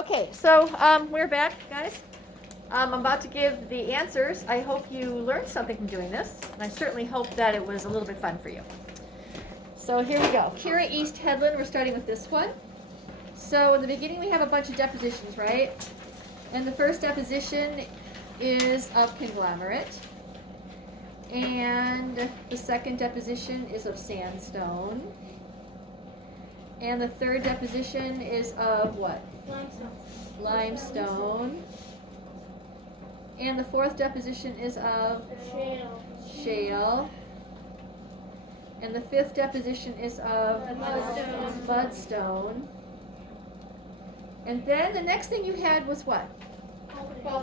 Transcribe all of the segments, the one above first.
Okay, so we're back, guys. I'm about to give the answers. I hope you learned something from doing this, and I certainly hope that it was a little bit fun for you. So here we go. Kira East Headland, we're starting with this one. So in the beginning we have a bunch of depositions, right? And the first deposition is of conglomerate. And the second deposition is of sandstone. And the third deposition is of what? Limestone. Limestone. And the fourth deposition is of Shale. shale. And the fifth deposition is of Mudstone. mudstone. And then the next thing you had was what?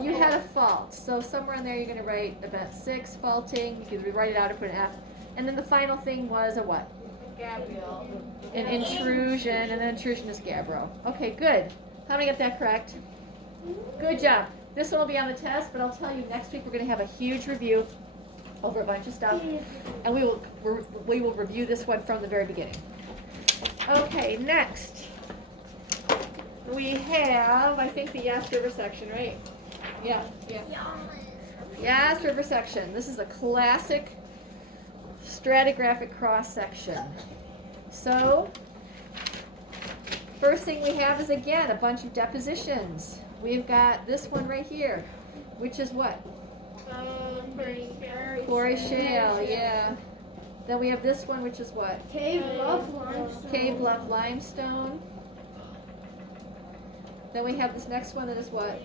You had a fault. So somewhere in there you're going to write event 6, faulting. You could write it out and put an F. And then the final thing was a what? Gabriel. An intrusion, and an intrusion is gabbro. Okay, good. How many got that correct? Good job. This one will be on the test, but I'll tell you next week we're going to have a huge review over a bunch of stuff, and we will review this one from the very beginning. Okay, next we have, I think, the Yass River section, right? Yeah. Yass River section. This is a classic stratigraphic cross section. So, first thing we have is, again, a bunch of depositions. We've got this one right here, which is what? Quarry shale, yeah. Then we have this one, which is what? Cave Bluff Limestone. Cave Bluff limestone. Then we have this next one that is what?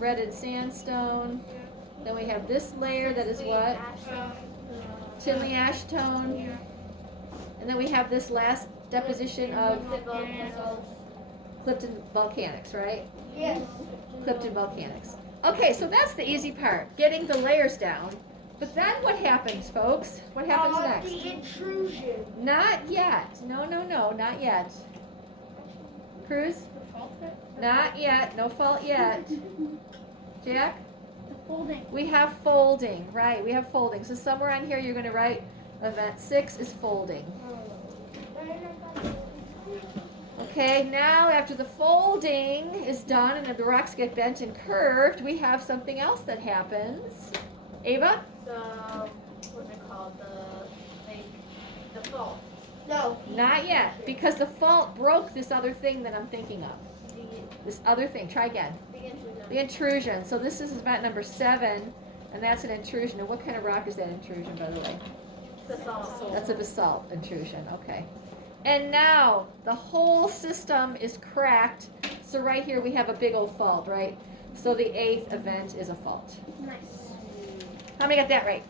Redded sandstone. Then we have this layer that is what? Tinley ashtone. And then we have this last deposition of Clifton volcanics, right? Yes. Clifton volcanics. Okay, so that's the easy part, getting the layers down. But then what happens, folks? What happens next? The intrusion. Not yet. No, not yet. Cruz? Not yet. No fault yet. Jack? The folding. We have folding, right? We have folding. So somewhere on here you're going to write event 6 is folding. Okay, now after the folding is done and the rocks get bent and curved, we have something else that happens. Ava? What's it called? The fault. No. Not yet, because the fault broke this other thing that I'm thinking of. This other thing. Try again. The intrusion. So this is event number 7, and that's an intrusion. And what kind of rock is that intrusion, by the way? Basalt. That's a basalt intrusion. Okay. And now the whole system is cracked. So right here we have a big old fault, right? So the 8th event is a fault. Nice. How many got that right?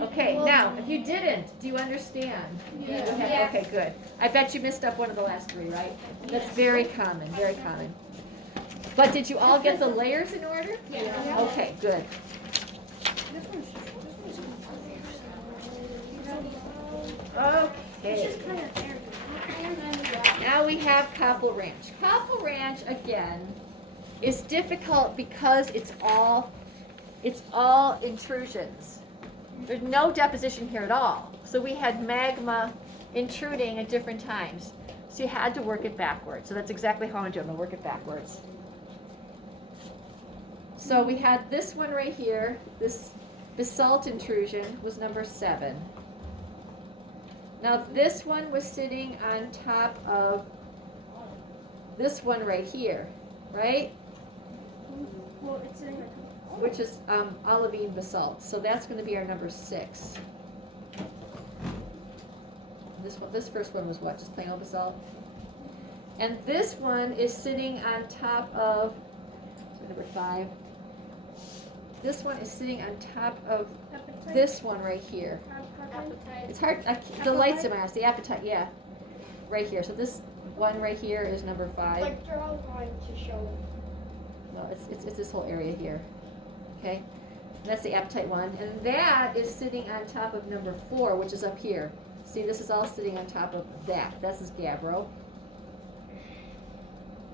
Okay, now, if you didn't, do you understand? Yeah. Okay, good. I bet you missed up one of the last 3, right? That's very common, very common. But did you all get the layers in order? Yeah. Okay, good. Okay. Now we have Copple Ranch. Copple Ranch, again, is difficult because it's all intrusions. There's no deposition here at all. So we had magma intruding at different times. So you had to work it backwards. So that's exactly how I'm doing. I'll work it backwards. So we had this one right here. This basalt intrusion was number 7. Now this one was sitting on top of this one right here, right? Well, it's in Which is olivine basalt. So that's going to be our number 6. This first one was what? Just plain old basalt. And this one is sitting on top of number 5. This one is sitting on top of this one right here. It's hard. The lights in my eyes. The apatite, yeah, right here. So this one right here is number 5. Like they're all going to show. No, it's this whole area here. Okay, and that's the apatite one, and that is sitting on top of number 4, which is up here. See, this is all sitting on top of that. This is gabbro.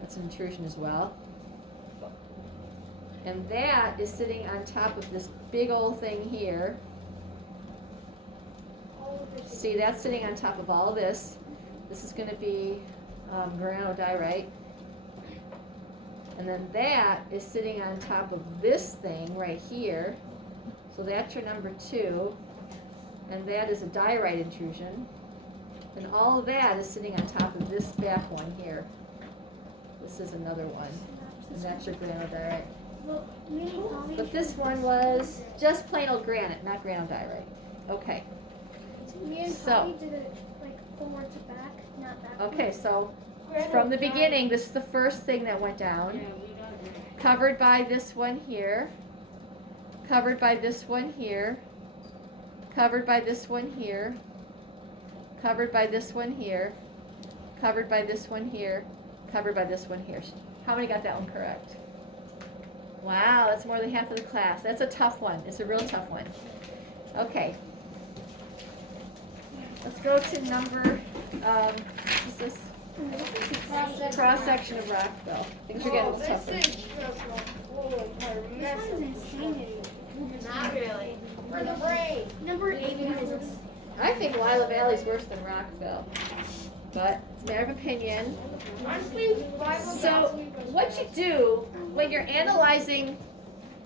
That's an intrusion as well. And that is sitting on top of this big old thing here. See, that's sitting on top of all of this. This is going to be granodiorite. And then that is sitting on top of this thing right here. So that's your number 2. And that is a diorite intrusion. And all of that is sitting on top of this back one here. This is another one. And that's your granodiorite. Well, But this one was just plain old granite, not granodiorite. Okay. Me and So- Tommy did it like forward to back, not back. Okay, so from the beginning, this is the first thing that went down. Covered by this one here. Covered by this one here. Covered by this one here. Covered by this one here. Covered by this one here. Covered by this one here. How many got that one correct? Wow, that's more than half of the class. That's a tough one. It's a real tough one. Okay. Let's go to number, what's this? Cross section of Rockville. Things are getting a little tougher. This one's insanity. Not really. For the brain. Number 8 is I think Lila Valley's worse than Rockville, but it's a matter of opinion. So, what you do when you're analyzing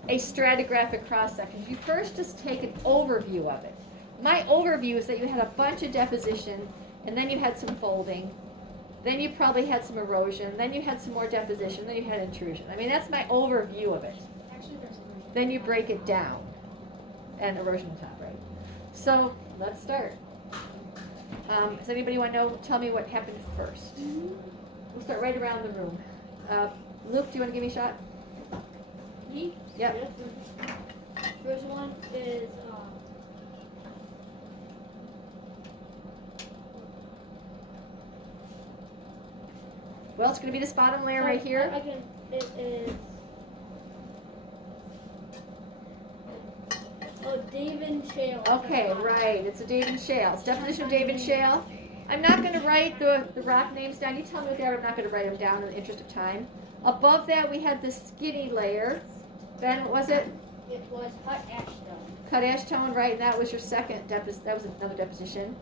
a stratigraphic cross section, you first just take an overview of it. My overview is that you had a bunch of deposition, and then you had some folding, then you probably had some erosion, then you had some more deposition, then you had intrusion. I mean, that's my overview of it. Then you break it down, and erosion on top, right? So, let's start. Does anybody want to know, tell me what happened first? We'll start right around the room. Luke, do you want to give me a shot? Me? Yep. First one is Well, it's going to be this bottom layer right here. It is David Shale. Okay, right. It's a David Shale. It's deposition of David Shale. I'm not going to write the rock names down. You tell me what they are. I'm not going to write them down in the interest of time. Above that, we had this skinny layer. Ben, what was it? It was cut ash stone. Cut ash tone, right? And that was your second deposition. That was another deposition.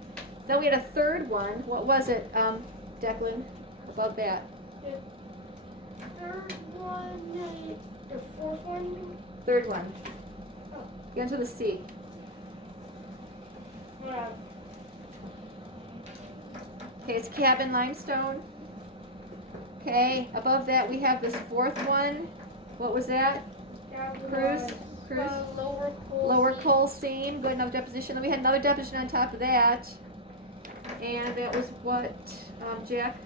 Then we had a third one. What was it, Declan? Above that. Third one, the fourth one. Third one. Oh. Get into the C. Yeah. Okay, it's cabin limestone. Okay, above that we have this fourth one. What was that? Cruz? Cruz? Lower coal seam. Good, another deposition. Then we had another deposition on top of that. And that was what, Jack?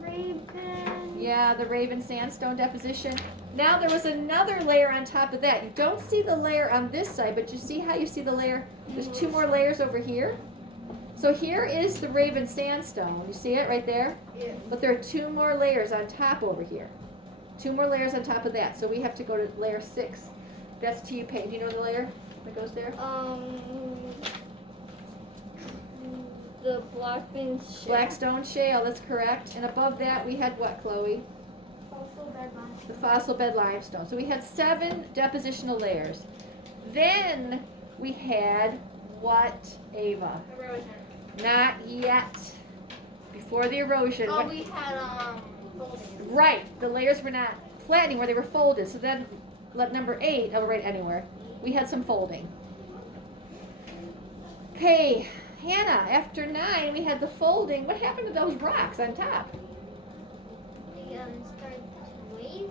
Raven. Yeah, the Raven sandstone deposition. Now there was another layer on top of that. You don't see the layer on this side, but you see how you see the layer? There's 2 more layers over here. So here is the Raven sandstone. You see it right there? Yeah. But there are 2 more layers on top over here. 2 more layers on top of that. So we have to go to layer 6. That's to you, Payne. Do you know the layer that goes there? The Blackbean shale. Blackstone shale, that's correct. And above that we had what, Chloe? Also red line. The fossil bed limestone. So we had 7 depositional layers. Then we had what, Ava? Erosion. Not yet. Before the erosion. Oh, what- we had folding. Right, the layers were not flattening where they were folded. So then, let number 8, I will write anywhere. We had some folding. Okay, Hannah, after 9, we had the folding. What happened to those rocks on top? We started to wave.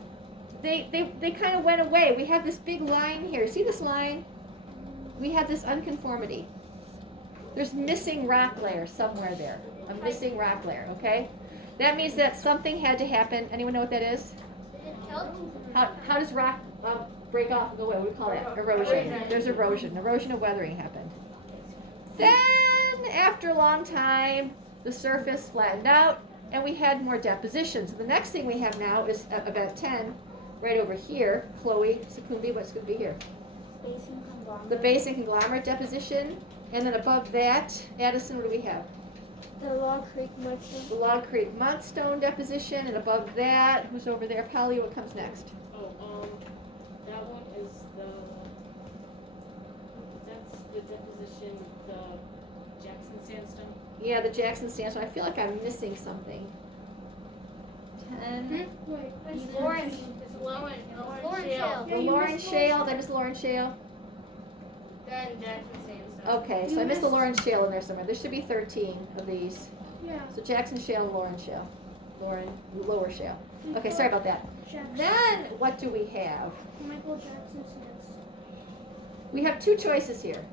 They kind of went away. We have this big line here. See this line? We have this unconformity. There's missing rock layer somewhere there. A missing rock layer, okay? That means that something had to happen. Anyone know what that is? Did it tilt? How does rock break off and go away? What do we call that? Erosion. There's erosion. Erosion of weathering happened. Then, after a long time, the surface flattened out, and we had more depositions. The next thing we have now is event 10, right over here. Chloe, Sukumbi, what's going to be here? Basin conglomerate. The basin conglomerate deposition, and then above that, Addison, what do we have? The Log Creek mudstone. The Log Creek mudstone deposition, and above that, who's over there? Polly, what comes next? Oh, that one is that's the deposition, the Jackson sandstone. Yeah, the Jackson sandstone. I feel like I'm missing something. 10. Wait, It's Lauren Shale. The Lauren Shale. Did I miss the Lauren Shale? Then Jackson Sandstone. Okay, so I missed the Lauren Shale in there somewhere. There should be 13 of these. Yeah. So Jackson Shale, Lauren Shale. Lower Shale. Okay, sorry about that. Jackson. Then, what do we have? Michael Jackson sandstone. We have two choices here.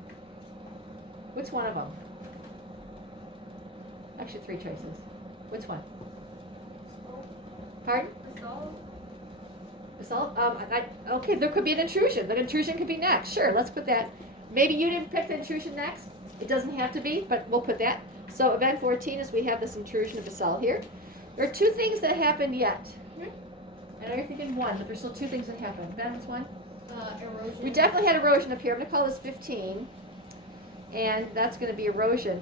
Which one of them? Actually, three choices. Which one? Pardon? Basalt? Okay, there could be an intrusion. The intrusion could be next. Sure, let's put that. Maybe you didn't pick the intrusion next. It doesn't have to be, but we'll put that. So event 14 is we have this intrusion of basalt here. There are two things that happened yet. I know you're thinking one, but there's still two things that happened. Ben, what's one? Erosion. We definitely had erosion up here. I'm going to call this 15. And that's going to be erosion.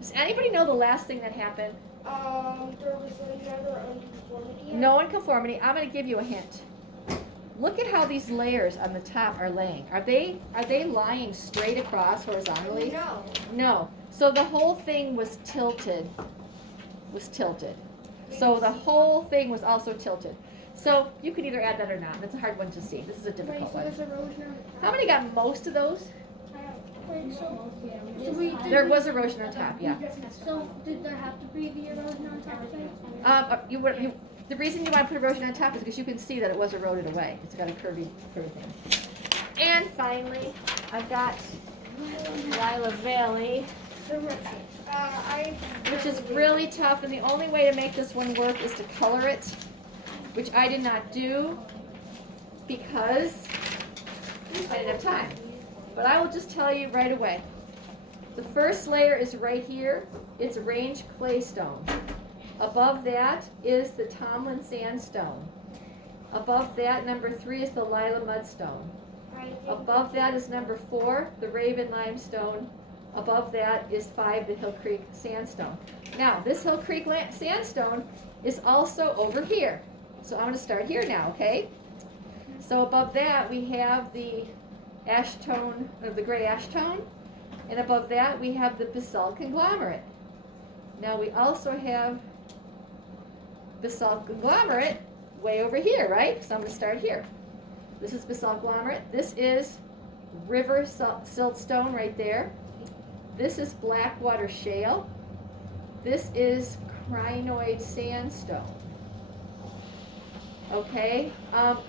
Does anybody know the last thing that happened? There was another unconformity. No unconformity. I'm going to give you a hint. Look at how these layers on the top are laying. Are they lying straight across horizontally? No. No. So the whole thing was tilted. So the whole thing was also tilted. So you can either add that or not. That's a hard one to see. This is a Wait, difficult so one. there's erosion on the How many got most of those? Wait, so There was erosion on top, yeah. So did there have to be the erosion on top of it? The reason you want to put erosion on top is because you can see that it was eroded away. It's got a curvy thing. And finally, I've got Lila Valley, which is really tough, and the only way to make this one work is to color it, which I did not do because I didn't have time. But I will just tell you right away. The first layer is right here. It's range claystone. Above that is the Tomlin sandstone. Above that, number 3 is the Lila mudstone. Above that is number 4, the Raven limestone. Above that is 5, the Hill Creek sandstone. Now, this Hill Creek sandstone is also over here. So I'm going to start here now, okay? So above that, we have the ash tone, or the gray ash tone. And above that, we have the basalt conglomerate. Now, we also have basalt conglomerate way over here, right? So I'm going to start here. This is basalt conglomerate. This is river siltstone right there. This is blackwater shale. This is crinoid sandstone. Okay.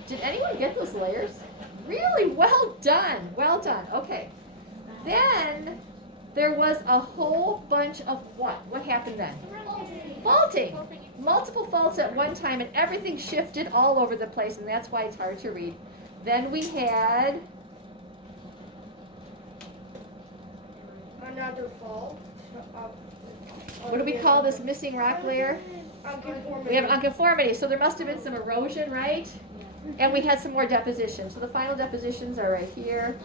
Did anyone get those layers? Really well done. Well done. Okay. Then there was a whole bunch of what? What happened then? Faulting. Multiple faults at one time, and everything shifted all over the place, and that's why it's hard to read. Then we had Another fault. what do we call this missing rock layer? We have unconformity, so there must have been some erosion, right? And we had some more deposition. So the final depositions are right here.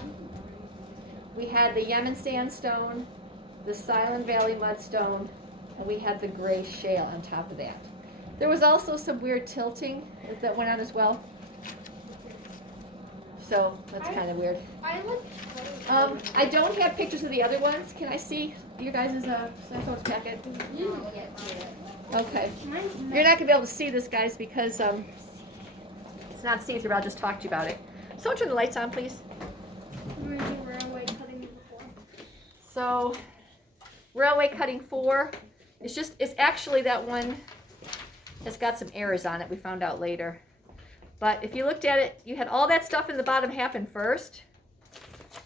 We had the Yemen sandstone, the Silent Valley mudstone, and we had the gray shale on top of that. There was also some weird tilting that went on as well. So that's kind of weird. I don't have pictures of the other ones. Can I see your guys' snapshots packet? Okay. You're not going to be able to see this, guys, because it's not see-through. I'll just talk to you about it. Someone turn the lights on, please. So, railway cutting 4. It's actually that one that's got some errors on it. We found out later. But if you looked at it, you had all that stuff in the bottom happen first.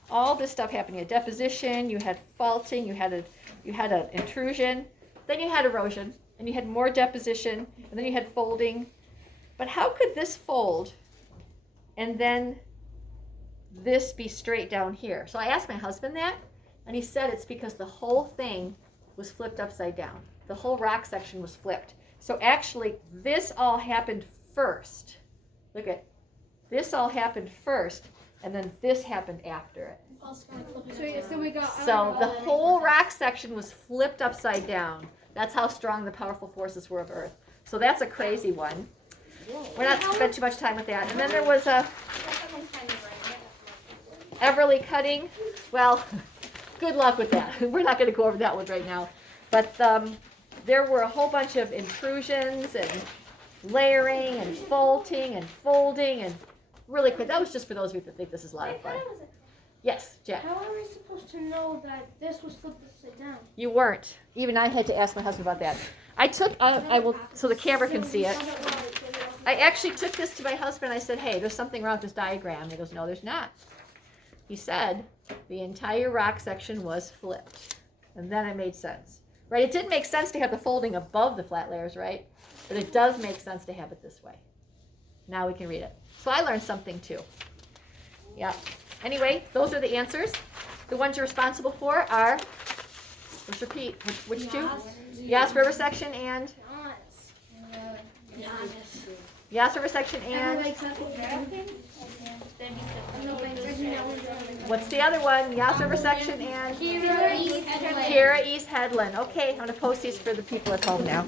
All this stuff happened. You had deposition, you had faulting, you had an intrusion, then you had erosion, and you had more deposition, and then you had folding. But how could this fold and then this be straight down here? So I asked my husband that, and he said it's because the whole thing was flipped upside down. The whole rock section was flipped. So actually, this all happened first. Look at this all happened first, and then this happened after it. So the whole rock section was flipped upside down. That's how strong the powerful forces were of Earth. So that's a crazy one. We're not spend too much time with that. And then there was a Everly cutting. Well, good luck with that. We're not going to go over that one right now. But there were a whole bunch of intrusions and layering and faulting and folding and really quick. That was just for those of you that think this is a lot of fun. Yes, Jack. How are we supposed to know that this was flipped upside down? You weren't. Even I had to ask my husband about that. I took, I will, so the camera can see it. I actually took this to my husband. I said, hey, there's something wrong with this diagram. He goes, no, there's not. He said the entire rock section was flipped. And then it made sense. Right? It didn't make sense to have the folding above the flat layers, right? But it does make sense to have it this way. Now we can read it. So I learned something too. Yeah. Anyway, those are the answers. The ones you're responsible for are, let's repeat, which two? Yas River section and? Yas River section and? What's the other one? Yas River section and? Kira East Headland. Okay, I'm going to post these for the people at home now.